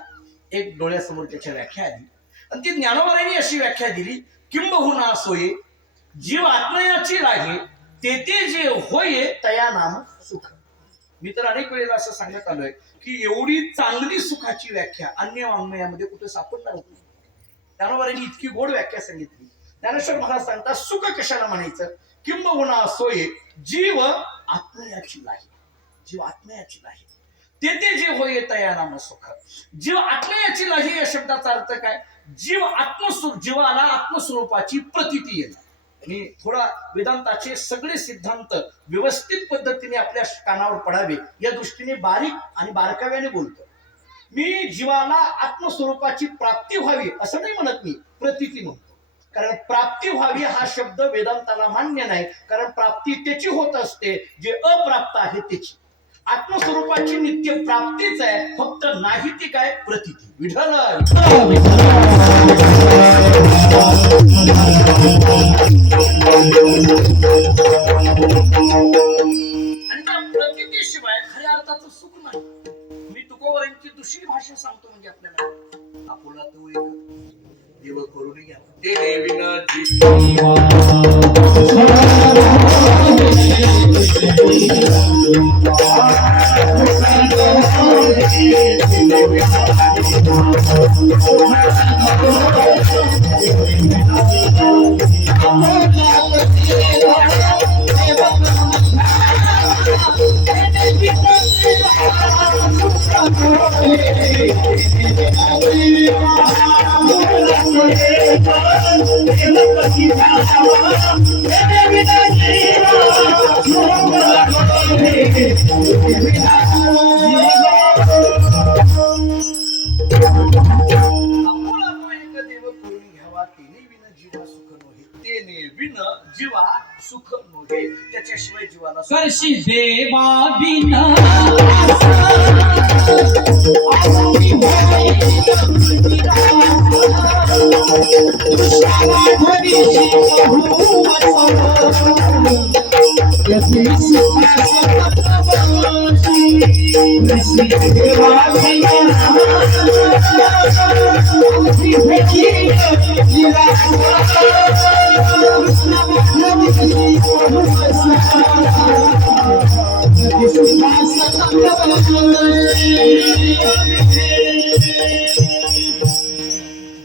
एक डोळ्यासमोर त्याच्या व्याख्या आली आणि ती ज्ञानोबारांनी अशी व्याख्या दिली, किंबहुना सोये जीव आत्मयाची लागे तेथे जे होये तया नाम सुख. मी तर अनेक वेळेला असं सांगत आलोय की एवढी चांगली सुखाची व्याख्या अन्य वाङ्मयामध्ये कुठे सापडणार होती. ज्ञानोबारांनी इतकी गोड व्याख्या सांगितली. ज्ञानेश्वर महाराज सांगतात सुख कशाला म्हणायचं? किंबहुना सोये जीव आत्मयाची लागे, जीव आत्मयाची लागे तेथे जे होय तया नाम सुख. जीव आत्मयाची लागे या शब्दाचा अर्थ काय? जीव जीवाला आत्मस्वरूपाची प्रतीती येणं. मी थोडा वेदांताचे सगळे सिद्धांत व्यवस्थित पद्धतीने आपल्या कानावर पडावे या दृष्टीने बारीक आणि बारकाव्याने बोलतो. मी जीवाला आत्मस्वरूपाची प्राप्ती व्हावी असं नाही म्हणत, मी प्रतीती म्हणतो. कारण प्राप्ती व्हावी हा शब्द वेदांताला मान्य नाही. कारण प्राप्ती त्याची होत असते जे अप्राप्त आहे त्याची. आत्मस्वरूपाची नित्य प्राप्तीच आहे, फक्त नाही ती काय प्रतीती. विठ्ठल आणि त्या प्रतीतीशिवाय खऱ्या अर्थाचं सुख नाही. मी तुकोबारांची दुसरी भाषा सांगतो म्हणजे आपल्याला आपुला तो एक देव करून घ्या ते सुख नोहे त्याच्याशिवाय जीवाला करशी देवा बिना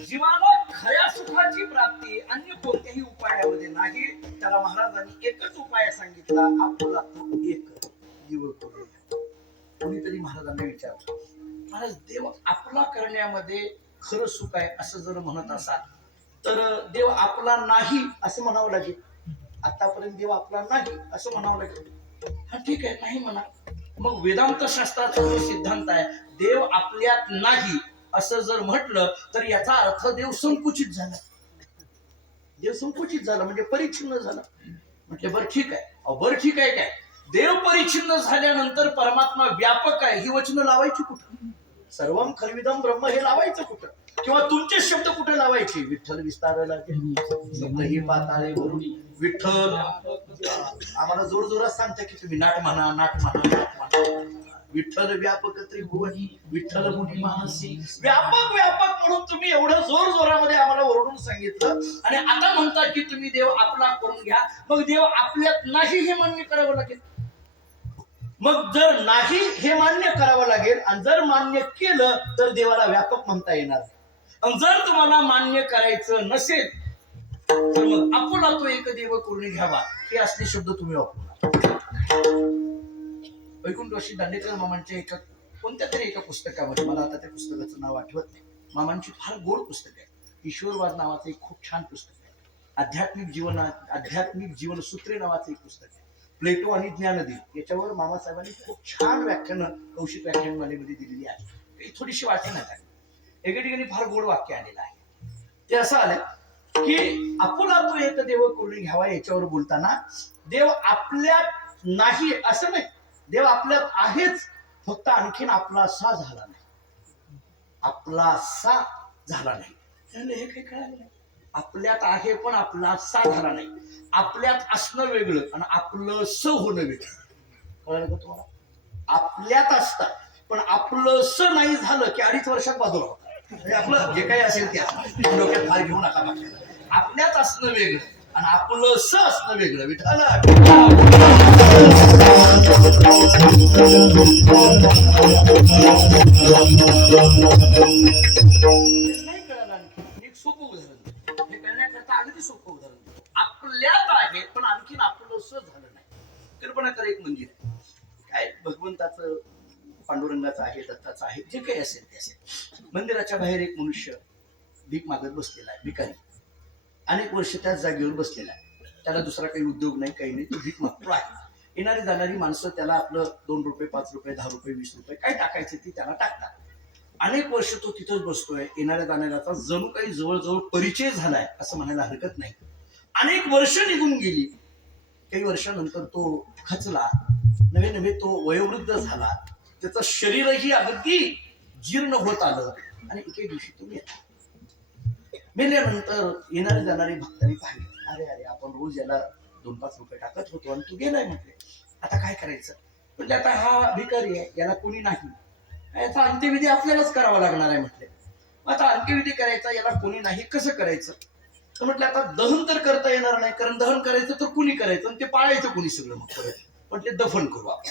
जीवाला खऱ्या सुखाची प्राप्ती अन्य कोणत्याही उपायामध्ये नाही. त्याला महाराजांनी एकच उपाय सांगितला, आपला तो एक दिव करू. कोणीतरी महाराजांना विचारलं, महाराज देव आपला करण्यामध्ये खरं सुख आहे असं जर म्हणत असाल तर देव आपला नाही असं म्हणावं लागेल. आतापर्यंत देव आपला नाही असं म्हणावं लागेल. हा ठीक आहे, नाही म्हणा. मग वेदांत शास्त्राचा जो सिद्धांत आहे देव आपल्यात नाही असं जर म्हटलं तर याचा अर्थ देव संकुचित झाला. देव संकुचित झाला म्हणजे परिच्छिन्न झाला. म्हटले बरं ठीक आहे. बरं ठीक आहे काय, देव परिच्छिन्न झाल्यानंतर परमात्मा व्यापक आहे ही वचनं लावायची कुठं? सर्वम खलविदम ब्रह्म हे लावायचं कुठं? किंवा तुमचे शब्द कुठे लावायचे? विठ्ठल विस्तारायला ही पाताळे वरून विठ्ठल. आम्हाला जोर जोरात सांगता की तुम्ही नाट म्हणा, नाट म्हणा, नाट म्हणा. विठ्ठल व्यापक त्रिभुवनी विठ्ठल मुनी मानसी. व्यापक व्यापक म्हणून तुम्ही एवढं जोर जोरामध्ये आम्हाला ओरडून सांगितलं आणि आता म्हणता की तुम्ही देव आपला करून घ्या. मग देव आपल्यात नाही हे मान्य करावं लागेल. मग जर नाही हे मान्य करावं लागेल आणि जर मान्य केलं तर देवाला व्यापक म्हणता येणार. आणि जर तुम्हाला मान्य करायचं नसेल तर मग आपला तो एक देव करून घ्यावा हे असले शब्द तुम्ही वापरू. वैकुंठवासी दांडेकर मामांच्या एका कोणत्या तरी एका पुस्तकामध्ये, मला आता त्या पुस्तकाचं नाव आठवत नाही, मामांची फार गोड पुस्तक आहे. ईश्वरवाद नावाचं एक खूप छान पुस्तक आहे. आध्यात्मिक जीवनसूत्रे नावाचं एक पुस्तक आहे. प्लेटो आणि ज्ञानदेव याच्यावर मामासाहेबांनी खूप छान व्याख्यानं कौशिक व्याख्यानमालेमध्ये दिलेली आहे. थोडीशी वाचण्यात आहे. एका ठिकाणी फार गोड वाक्य आलेलं आहे. ते असं आलं की आपुला तो एक देव करून घ्यावा याच्यावर बोलताना देव आपल्यात नाही असं नाही, देव आपल्यात आहेच, फक्त आणखीन आपलासा झाला नाही. आपलासा झाला नाही हे काही कळालं नाही. आपल्यात आहे पण आपलासा झाला नाही. आपल्यात असणं वेगळं आणि आपलं स होणं वेगळं. कळलं का तुम्हाला? आपल्यात असतात पण आपलं स नाही झालं की 2.5 वर्षात बाजूला होतं. आपलं जे काही असेल ते डोक्यात फार घेऊ नका. आपल्यात असणं वेगळं आणि आपलं स असणं वेगळं. विठाला नाही कळलं. एक सोपं उदाहरण हे करण्याकरता अगदी सोपं उदाहरण. आपल्यात आहे पण आणखीन आपलं स झालं नाही. कल्पना करा, एक मंदिर आहे. काय भगवंताचं, पांडुरंगाचं आहे, दत्ताचं आहे, जे काही असेल ते असेल. मंदिराच्या बाहेर एक मनुष्य भीक मागत बसलेला आहे, भिकारी. अनेक वर्ष त्याच जागेवर बसलेला आहे. त्याला दुसरा काही उद्योग नाही, काही नाही, तो भीक मागतो आहे. येणारी जाणारी माणसं त्याला आपलं 2 रुपये, 5 रुपये, 10 रुपये, 20 रुपये काय टाकायचे ते त्याला टाकतात. अनेक वर्ष तो तिथंच बसतोय. येणाऱ्या जाणाऱ्याचा जणू काही जवळजवळ परिचय झालाय असं म्हणायला हरकत नाही. अनेक वर्ष निघून गेली. काही वर्षानंतर तो खचला, नवे नवे तो वयोवृद्ध झाला. त्याचं शरीरही अगदी जीर्ण होत आलं आणि एके दिवशी तो मेला. मेल्यानंतर येणारी जाणारी भक्तांनी पाहिलं, अरे अरे आपण रोज याला 2-5 रुपये टाकत होतो आणि तू गेलाय. म्हटले आता काय करायचं? म्हणजे आता हा भिकारी आहे, याला कोणी नाही, याचा अंत्यविधी आपल्यालाच करावा लागणार आहे. म्हटले आता अंत्यविधी करायचा, याला कोणी नाही, कसं करायचं? तर म्हटलं आता दहन तर करता येणार नाही, कारण दहन करायचं तर कुणी करायचं आणि ते पाळायचं कुणी सगळं मग परत. म्हटले दफन करू आपण,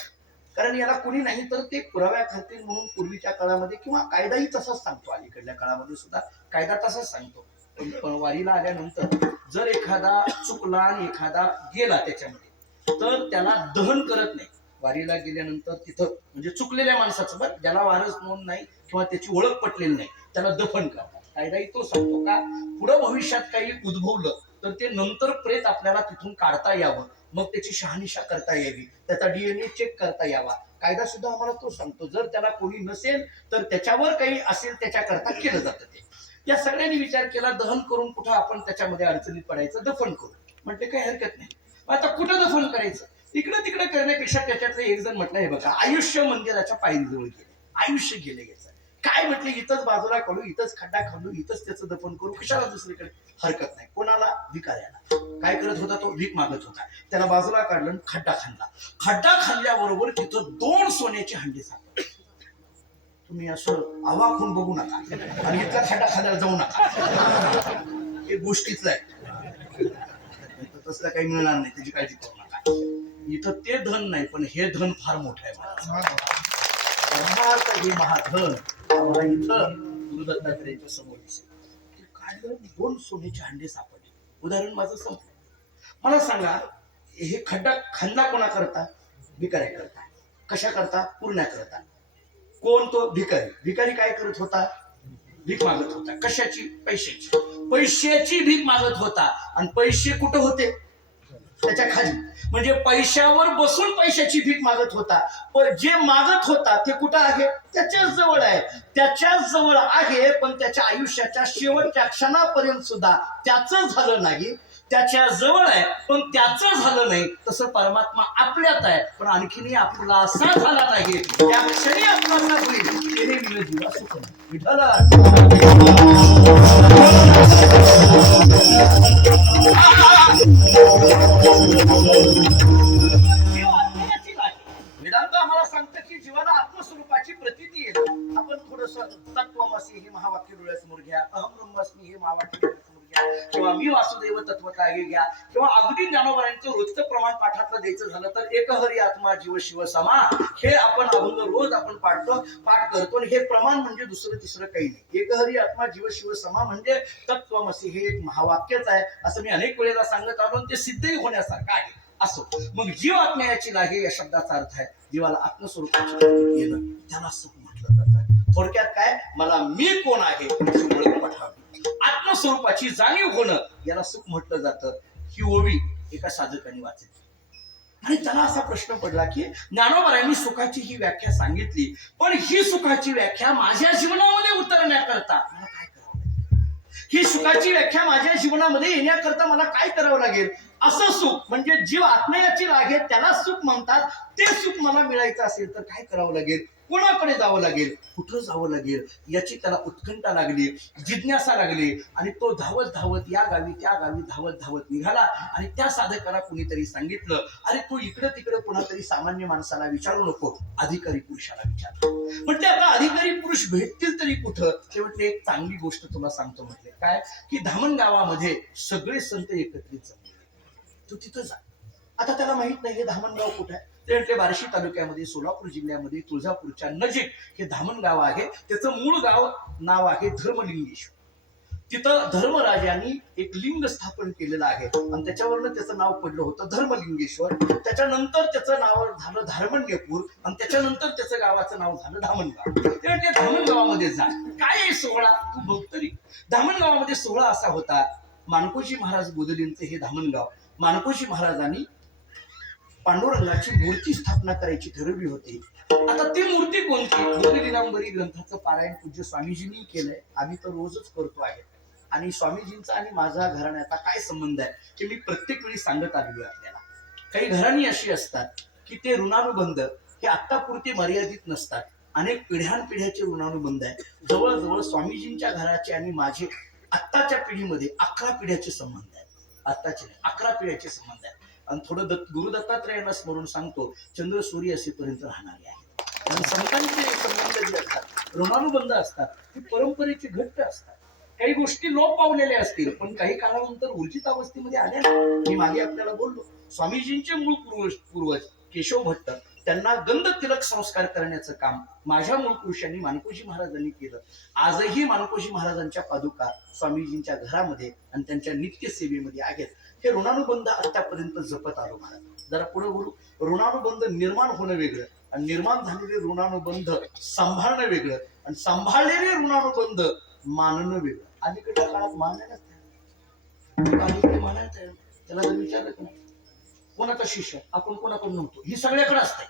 कारण याला कुणी नाही तर ते पुराव्या खातील म्हणून पूर्वीच्या काळामध्ये, किंवा कायदाही तसाच सांगतो, अलीकडल्या काळामध्ये सुद्धा कायदा तसाच सांगतो. पण वारीला आल्यानंतर जर एखादा चुकला आणि एखादा गेला त्याच्यामध्ये, तर त्याला दहन करत नाही. वारीला गेल्यानंतर तिथं म्हणजे चुकलेल्या माणसाचं, बरं ज्याला वारस नोंद नाही किंवा त्याची ओळख पटलेली नाही, त्याला दफन करतात. कायदाही तो सांगतो का पुढं भविष्यात काही उद्भवलं तर ते नंतर प्रेत आपल्याला तिथून काढता यावं, मग त्याची शहानिशा करता यावी, त्याचा DNA चेक करता यावा. कायदा सुद्धा आम्हाला तो सांगतो. जर त्याला कोणी नसेल तर त्याच्यावर काही असेल त्याच्याकरता केलं जातं ते. या सगळ्यांनी विचार केला दहन करून कुठं आपण त्याच्यामध्ये अडचणीत पडायचं, दफन करू. म्हटले काही हरकत नाही. आता कुठं दफन करायचं, इकडं तिकडं करण्यापेक्षा त्याच्यातलं एक जण म्हटलं हे बघा आयुष्य मंदिराच्या पायरीजवळ गेले, आयुष्य गेले याचं काय, म्हटले इथंच बाजूला काढू, इथंच खड्डा खांदू, इथंच त्याचं दफन करू, कशाला दुसरीकडे. हरकत नाही. कोणाला, भिकाऱ्याला. काय करत होता तो, भीक मागत होता. त्याला बाजूला काढलं, खड्डा खांदला. खड्डा खाल्ल्याबरोबर तिथं 2 सोन्याचे हंडे सापडले. तुम्ही असं अवाक होऊन बघू नका आणि इथला खड्डा खांद्याला जाऊ नका, हे गोष्टीतलं आहे. तसलं काही मिळणार नाही, त्याची काळजी करू नका. इथं ते धन नाही, पण हे धन फार मोठं आहे. हे महाधन आम्हाला इथं गुरुदत्तात्रेयांच्या समोर दिसेल. काढलं, 2 सोन्याचे हंडे सापडले. उदाहरण माझं संपलं. मला सांगा, हे खड्डा खांदा कोणा करता, भिकाऱ्या करता. कशा करता, पूर्ण्या करता. कोण तो, भिकारी. भिकारी काय करत होता, भीक मागत होता. कशाची, पैशाची. पैशाची भीक मागत होता. आणि पैसे कुठं होते, त्याच्या खाली. म्हणजे पैशावर बसून पैशाची भीक मागत होता. पण जे मागत होता ते कुठं आहे, त्याच्याच जवळ आहे. त्याच्याच जवळ आहे, पण त्याच्या आयुष्याच्या शेवटच्या क्षणापर्यंत सुद्धा त्याचं झालं नाही. त्याच्या जवळ आहे पण त्याचं झालं नाही. तसं परमात्मा आपल्यात आहे पण आणखीनही आपला असा झाला नाही. त्या क्षणी आपला होईल ते विनोदीला सुख विठाला. वेदांत आम्हाला सांगतं की जीवाला आत्मस्वरूपाची प्रतीती येते. आपण थोडस तत्वमसी हे महावाक्य डोळ्यासमोर घ्या, अहम ब्रह्मास्मी हे महावाक्य डोळ्यासमोर घ्या, किंवा मी वासुदेव तत्वता हे घ्या, किंवा अगदी ज्ञानोबरांचं रोजचं प्रमाण पाठातलं द्यायचं झालं तर एक हरी आत्मा जीव शिव समा, हे आपण अभंग रोज आपण पाठ करतो. आणि हे प्रमाण म्हणजे दुसरं तिसरं काही नाही. एक हरी आत्मा जीव शिव समा म्हणजे तत्वमसी हे एक महावाक्यच आहे, असं मी अनेक वेळेला सांगत आलो. ते सिद्धही होण्यासारखं आहे. असो, मग जीव आत्म्याची लागे या शब्दाचा अर्थ आहे जीवाला आत्मस्वरूपाची प्रतीती येणं, त्याला सुख म्हटलं जातं. थोडक्यात काय, मला मी कोण आहे याची ओळख पटावी, आत्मस्वरूपाची जाणीव होणं याला सुख म्हटलं जातं. ही ओवी एका साधकाने वाचली आणि त्याला असा प्रश्न पडला की ज्ञानोबरांनी सुखाची ही व्याख्या सांगितली, पण ही सुखाची व्याख्या माझ्या जीवनामध्ये उतरण्याकरता मला काय करावं लागेल, ही सुखाची व्याख्या माझ्या जीवनामध्ये येण्याकरता मला काय करावं लागेल. असं सुख म्हणजे जीव आत्म्याची लागे त्याला सुख म्हणतात. ते सुख मला मिळायचं असेल तर काय करावं लागेल, कोणाकडे जावं लागेल, कुठं जावं लागेल, याची त्याला उत्कंठा लागली, जिज्ञासा लागली. आणि तो धावत धावत या गावी त्या गावी धावत धावत निघाला. आणि त्या साधकाला कुणीतरी सांगितलं, अरे तू इकडं तिकडं कुणातरी सामान्य माणसाला विचारू नको, अधिकारी पुरुषाला विचार. म्हटले आता अधिकारी पुरुष भेटतील तरी कुठं. ते म्हटले एक चांगली गोष्ट तुला सांगतो. म्हटले काय, की धामण गावामध्ये सगळे संत एकत्रित जमले, तू तिथं जा. आता त्याला माहित नाही हे धामणगाव कुठं आहे. ते म्हटले बार्शी तालुक्यामध्ये सोलापूर जिल्ह्यामध्ये तुळजापूरच्या नजीक हे धामणगाव आहे. त्याचं मूळ गाव नाव आहे धर्मलिंगेश्वर. तिथं धर्मराजांनी एक लिंग स्थापन केलेलं आहे आणि त्याच्यावरनं त्याचं नाव पडलं होतं धर्मलिंगेश्वर. त्याच्यानंतर त्याचं नाव झालं धार्मण्यपूर आणि त्याच्यानंतर त्याचं गावाचं नाव झालं धामणगाव. ते म्हटले धामणगावामध्ये जा. काय आहे सोहळा तू बघ तरी. धामणगावामध्ये सोहळा असा होता, माणकोजी महाराज बोधलेंचं हे धामणगाव. माणकोजी महाराजांनी पांडुरंगाची मूर्ती स्थापना करायची ठरवली होती. आता ती मूर्ती कोणती, बोधलीनांबरी ग्रंथाचं पारायण पूज्य स्वामीजींनी केलंय. आम्ही तर रोजच करतो आहे. आणि स्वामीजींचा आणि माझा घराण्याचा काय संबंध आहे ते मी प्रत्येक वेळी सांगत आलेलो आहे आपल्याला. काही घराणी अशी असतात की ते ऋणानुबंध हे आत्तापुरते मर्यादित नसतात. अनेक पिढ्यानपिढ्याचे ऋणानुबंध आहे. जवळजवळ स्वामीजींच्या घराचे आणि माझे आत्ताच्या पिढीमध्ये 11 पिढ्याचे संबंध आहेत. आत्ताचे 11 पिढ्याचे संबंध आहेत. आणि थोडं गुरुदत्तात्रेयांना स्मरून सांगतो, चंद्र सूर्य असेपर्यंत राहणारे आहेत. आणि संतांचे संबंध जे असतात ऋणानुबंध असतात ते परंपरेचे घट्ट असतात. काही गोष्टी लोप पावलेल्या असतील, पण काही काळानंतर ऊर्जित अवस्थेमध्ये आल्या ना. मी मागे आपल्याला बोललो, स्वामीजींचे मूळ पूर्वज केशव भट्ट, त्यांना गंध तिलक संस्कार करण्याचं काम माझ्या मूळ पुरुषांनी मानकोजी महाराजांनी केलं. आजही मानकोजी महाराजांच्या पादुका स्वामीजींच्या घरामध्ये आणि त्यांच्या नित्य सेवेमध्ये आहेत. हे ऋणानुबंध आतापर्यंत जपत आलो महाराज. जरा पुढे बोलू. ऋणानुबंध निर्माण होणं वेगळं आणि निर्माण झालेले ऋणानुबंध सांभाळणं वेगळं आणि सांभाळलेले ऋणानुबंध मानणं वेगळं. अलीकडच्या काळात मानायला मानायला त्याला जर विचारलं की नाही कोणाचा शिष्य आपण कोणाकडून नव्हतो, ही सगळ्याकडे असते.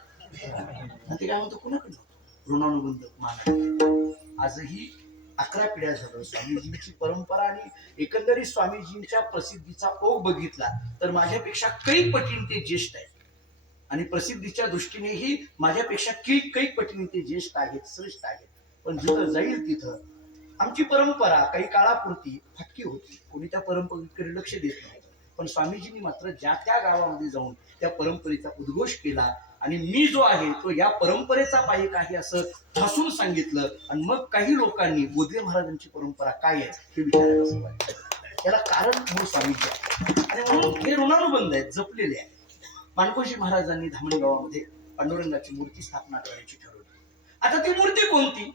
ते काय म्हणतो कोणाकडे नव्हतो, ऋणानुबंध मान. आजही 11 पिढ्या झालं स्वामीजींची परंपरा आणि एकंदरीत स्वामीजींच्या प्रसिद्धीचा ओघ बघितला तर माझ्यापेक्षा काही पटीने ते ज्येष्ठ आहेत आणि प्रसिद्धीच्या दृष्टीनेही माझ्यापेक्षा काही पटीने ते ज्येष्ठ आहेत, श्रेष्ठ आहेत. पण जिथं जाईल तिथं आमची परंपरा काही काळापुरती फाटकी होती, कोणी त्या परंपरेकडे लक्ष देत नव्हतं. पण स्वामीजींनी मात्र ज्या त्या गावामध्ये जाऊन त्या परंपरेचा उद्घोष केला आणि मी जो आहे तो या परंपरेचा पायक आहे असं ठासून सांगितलं. आणि मग काही लोकांनी बोधले महाराजांची परंपरा काय आहे हे विचारायला सुरुवात केली. त्याला कारण मूळ स्वामीजी आहे आणि म्हणून हे ऋणानुबंध आहेत, जपलेले आहेत. मानकोजी महाराजांनी धामणगावामध्ये पांडुरंगाची मूर्ती स्थापना करायची ठरवली. आता ती मूर्ती कोणती?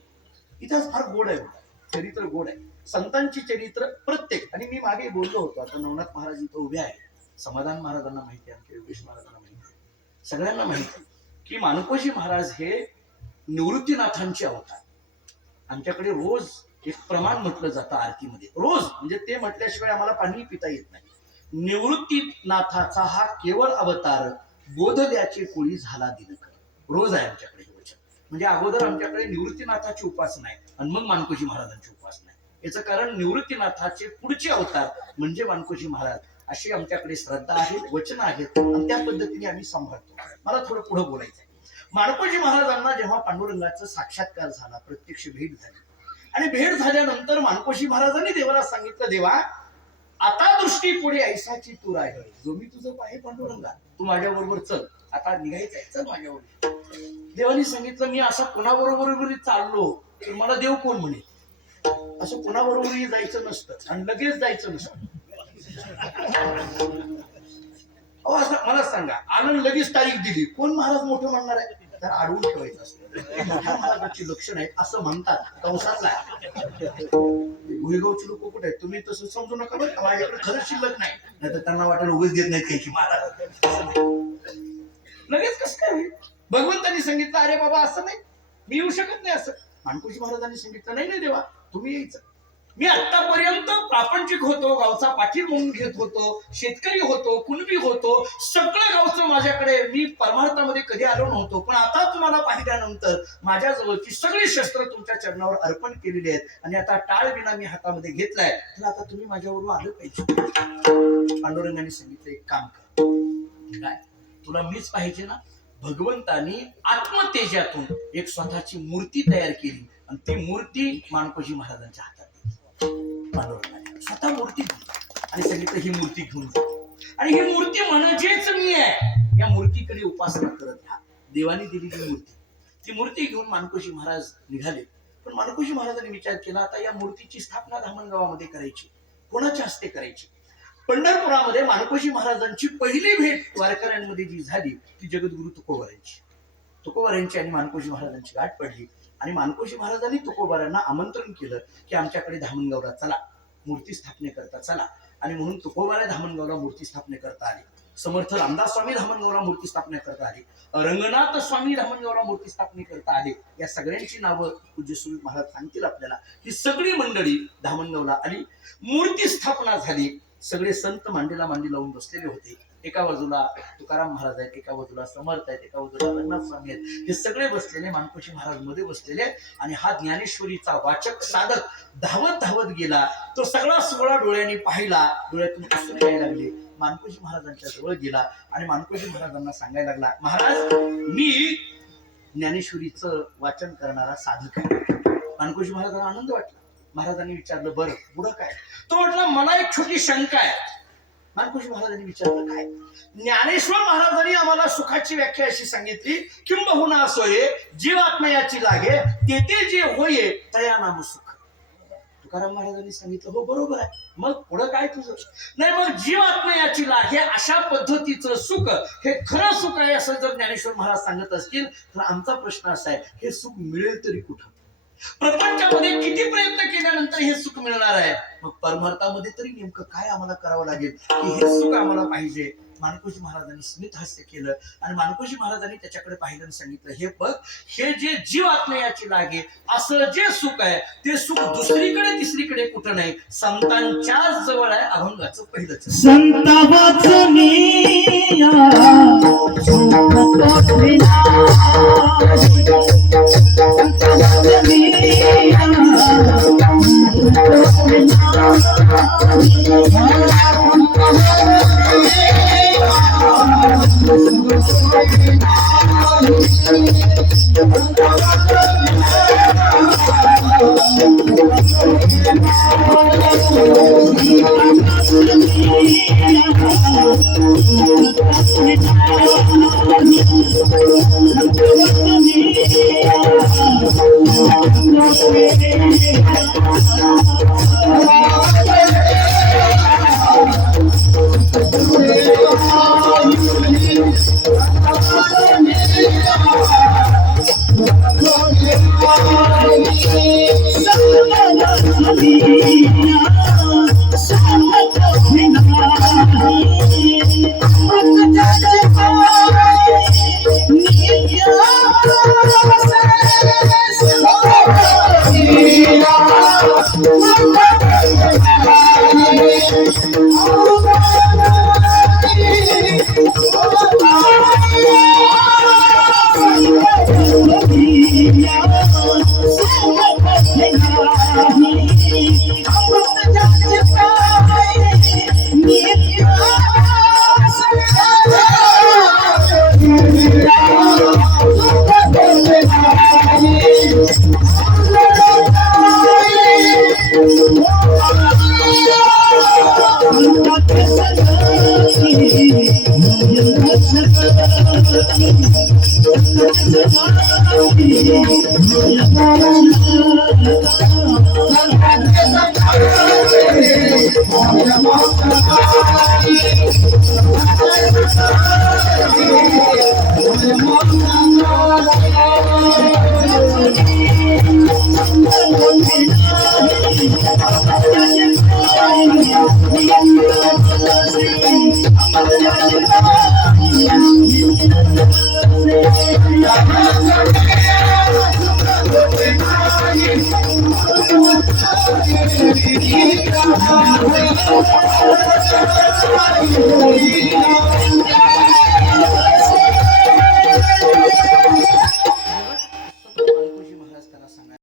इतिहास फार गोड आहे, चरित्र गोड आहे. संतांची चरित्र प्रत्येक, आणि मी मागे बोललो होतो, आता नवनाथ महाराज इथं उभे आहे, समाधान महाराजांना माहिती आहे, आमच्या योगेश महाराजांना माहिती आहे, सगळ्यांना माहिती आहे की मानकोजी महाराज हे निवृत्तीनाथांचे अवतार. आमच्याकडे रोज एक प्रमाण म्हटलं जातं आरतीमध्ये, रोज म्हणजे ते म्हटल्याशिवाय आम्हाला पाणी पिता येत नाही. निवृत्तीनाथाचा हा केवळ अवतार, बोधल्याचे कोळी झाला दिनकर. रोज आहे आमच्याकडे हे वचन. म्हणजे अगोदर आमच्याकडे निवृत्तीनाथाची उपासना आहे आणि मग मानकोजी महाराजांची उपासना आहे. याचं कारण निवृत्तीनाथाचे पुढचे अवतार म्हणजे मानकोजी महाराज, अशी आमच्याकडे श्रद्धा आहे, वचन आहेत आणि त्या पद्धतीने आम्ही सांभाळतो. मला थोडं पुढे बोलायचं आहे. मानकोजी महाराजांना जेव्हा पांडुरंगाचा साक्षात्कार झाला, प्रत्यक्ष भेट झाली आणि भेट झाल्यानंतर मानकोजी महाराजांनी देवाला सांगितलं, देवा आता दृष्टी पुढे ऐसाची तू राह, जो मी तुझं पाहे पांडुरंगा, तू माझ्या बरोबर चल, आता निघायचंय, चल माझ्याबरोबर. देवानी सांगितलं, मी असा कोणाबरोबर चाललो तर मला देव कोण म्हणे, असं कोणाबरोबरही जायचं नसतं आणि लगेच जायचं नसतं. असं मला सांगा, आनंद लगेच तारीख दिली, कोण महाराज मोठं म्हणणार आहे? तर अडवून ठेवायचं असतं. महाराजांची लक्षण आहेत असं म्हणतात, कंसातला भुईगावची लोक कुठे आहेत, तुम्ही तसं समजू नका बरं, माझ्याकडे खरंच शिल्लक नाही, नाहीतर त्यांना वाटेल उगच देत नाहीत काही महाराज. लगेच कसं काय होईल? भगवंतांनी सांगितलं, अरे बाबा असं नाही, मी येऊ शकत नाही असं. मानकोजी महाराजांनी सांगितलं, नाही नाही देवा तुम्ही यायचं. मी आतापर्यंत प्रापंचिक होतो, गावचा पाठीर म्हणून घेत होतो, शेतकरी होतो, कुणबी होतो, सगळं गावचं माझ्याकडे, मी परमार्थामध्ये कधी आलो नव्हतो. पण आता तुम्हाला पाहिल्यानंतर माझ्या जवळची सगळी शस्त्र तुमच्या चरणावर अर्पण केलेली आहेत आणि आता टाळ विना मी हातामध्ये घेतलाय, तर आता तुम्ही माझ्याबरोबर आलं पाहिजे. पांडुरंगाने सांगितलं, एक काम कर, काय तुला मीच पाहिजे ना? भगवंतानी आत्मतेजातून एक स्वतःची मूर्ती तयार केली आणि ती मूर्ती मानकोजी महाराजांच्या हातात पांडुरंगाने स्वतः मूर्ती आणि सांगितलं, ही मूर्ती घेऊन जा आणि ही मूर्ती म्हणजेच मी आहे, या मूर्तीकडे उपासना करत राहा. देवानी दिलेली मूर्ती, ती मूर्ती घेऊन मानकोजी महाराज निघाले. पण मानकोजी महाराजांनी विचार केला, आता या मूर्तीची स्थापना धामणगावामध्ये करायची, कोणाच्या हस्ते करायची? पंढरपुरामध्ये मानकोजी महाराजांची पहिली भेट वारकऱ्यांमध्ये जी झाली ती जगद्गुरु तुकोबारांची आणि मानकोजी महाराजांची गाठ पडली आणि मानकोजी महाराजांनी तुकोबारांना आमंत्रण केलं की आमच्याकडे धामणगावला चला, मूर्ती स्थापने करता चला. आणि म्हणून तुकोबारा धामणगावला मूर्ती स्थापने करता आली, समर्थ रामदास स्वामी धामणगावला मूर्ती स्थापने करता आली, रंगनाथ स्वामी धामणगावला मूर्ती स्थापने करता आले. या सगळ्यांची नावं पूज्य सुरेश महाराज सांगतील आपल्याला. ही सगळी मंडळी धामणगावला आली, मूर्ती स्थापना झाली. सगळे संत मांडीला मांडी लावून बसलेले होते. एका बाजूला तुकाराम महाराज आहेत, एका बाजूला समर्थ आहेत, एका बाजूला रंगनाथ स्वामी आहेत. हे सगळे बसलेले, मानकोजी महाराज मध्ये बसलेले आणि हा ज्ञानेश्वरीचा वाचक साधक धावत धावत गेला. तो सगळा सोहळा डोळ्यांनी पाहिला, डोळ्यातून अश्रू यायला लागले. मानकोजी महाराजांच्या जवळ गेला आणि मानकोजी महाराजांना सांगायला लागला, महाराज मी ज्ञानेश्वरीचं वाचन करणारा साधक आहे. मानकोजी महाराजांना आनंद वाटला. महाराजांनी विचारलं, बरं पुढं काय? तो म्हटला, मला एक छोटी शंका आहे. मानकोजी महाराजांनी विचारलं, काय? ज्ञानेश्वर महाराजांनी आम्हाला सुखाची व्याख्या अशी सांगितली, किंबहुना सोये जीवात्मयाची लागे तेथे जे होये तया नाम सुख. तुकाराम महाराजांनी सांगितलं हो बरोबर आहे. मग पुढं काय तुझं? नाही मग जीवात्मा याची लाग हे अशा पद्धतीचं सुख हे खरं सुख आहे असं जर ज्ञानेश्वर महाराज सांगत असतील तर आमचा प्रश्न असा आहे, हे सुख मिळेल तरी कुठं? प्रपंचामध्ये किती प्रयत्न केल्यानंतर हे सुख मिळणार आहे? मग परमार्थामध्ये तरी नेमकं काय आम्हाला करावं लागेल की हे सुख आम्हाला पाहिजे? माणकोजी महाराजांनी स्मित हास्य केलं आणि माणकोजी महाराजांनी त्याच्याकडे पाहिलं आणि सांगितलं, हे बघ, हे जे जीवात्मा याची लागे असं जे सुख आहे ते सुख दुसरीकडे तिसरीकडे कुठं नाही, संतांच्याच जवळ आहे. अभंगाचं पहिलंच संत वाचनिया आहे.